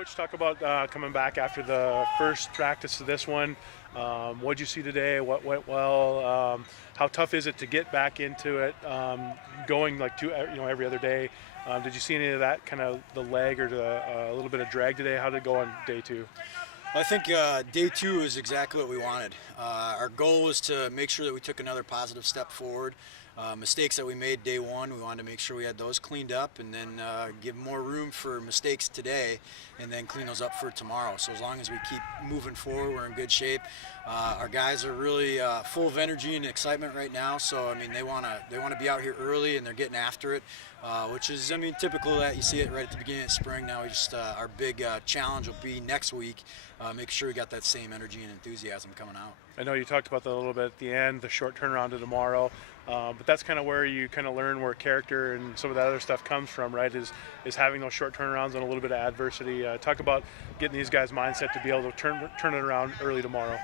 Coach, talk about coming back after the first practice of this one. What'd you see today? What went well? How tough is it to get back into it? Going like every other day. Did you see any of that kind of the leg or a little bit of drag today? How did it go on day two? I think day two is exactly what we wanted. Our goal was to make sure that we took another positive step forward. Mistakes that we made day one, we wanted to make sure we had those cleaned up, and then give more room for mistakes today, and then clean those up for tomorrow. So as long as we keep moving forward, we're in good shape. Our guys are really full of energy and excitement right now. So I mean, they want to be out here early, and they're getting after it, which is typical that you see it right at the beginning of spring. Now we just our big challenge will be next week. Make sure we got that same energy and enthusiasm coming out. I know you talked about that a little bit at the end, the short turnaround to tomorrow, but that's kind of where you kind of learn where character and some of that other stuff comes from, right? Is having those short turnarounds and a little bit of adversity. Talk about getting these guys' mindset to be able to turn it around early tomorrow.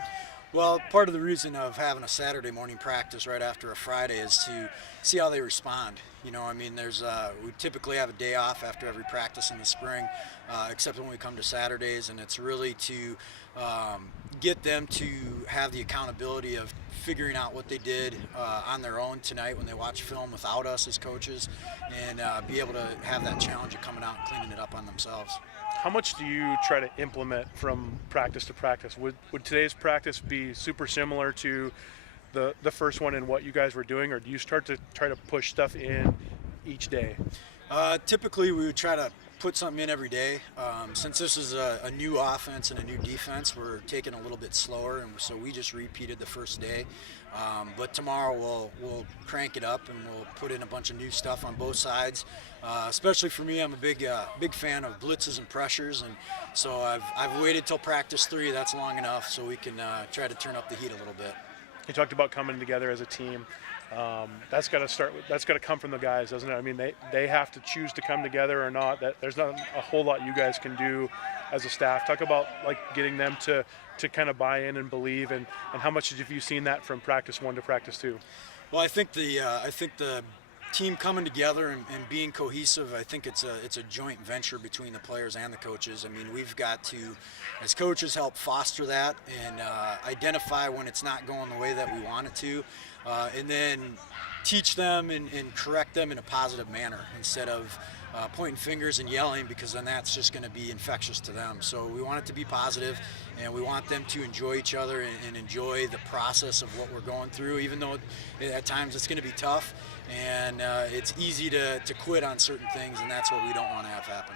Well, part of the reason of having a Saturday morning practice right after a Friday is to see how they respond. You know, I mean, we typically have a day off after every practice in the spring, except when we come to Saturdays, and it's really to get them to have the accountability of figuring out what they did on their own tonight when they watch film without us as coaches, and be able to have that challenge of coming out and cleaning it up on themselves. How much do you try to implement from practice to practice? Would today's practice be super similar to the first one in what you guys were doing, or do you start to try to push stuff in each day? Typically, we would try to put something in every day. Since this is a new offense and a new defense, we're taking a little bit slower, and so we just repeated the first day. But tomorrow we'll crank it up, and we'll put in a bunch of new stuff on both sides. Especially for me, I'm a big fan of blitzes and pressures, and so I've waited till practice 3. That's long enough, so we can try to turn up the heat a little bit. You talked about coming together as a team. That's got to come from the guys, doesn't it? I mean, they have to choose to come together or not. There's not a whole lot you guys can do as a staff. Talk about like getting them to kind of buy in and believe, and how much have you seen that from practice 1 to practice 2? Well, I think the team coming together and being cohesive, I think it's a joint venture between the players and the coaches. I mean, we've got to, as coaches, help foster that and identify when it's not going the way that we want it to, and then teach them and correct them in a positive manner instead of pointing fingers and yelling, because then that's just going to be infectious to them. So we want it to be positive, and we want them to enjoy each other and enjoy the process of what we're going through, even though at times it's going to be tough, and it's easy to quit on certain things, and that's what we don't want to have happen.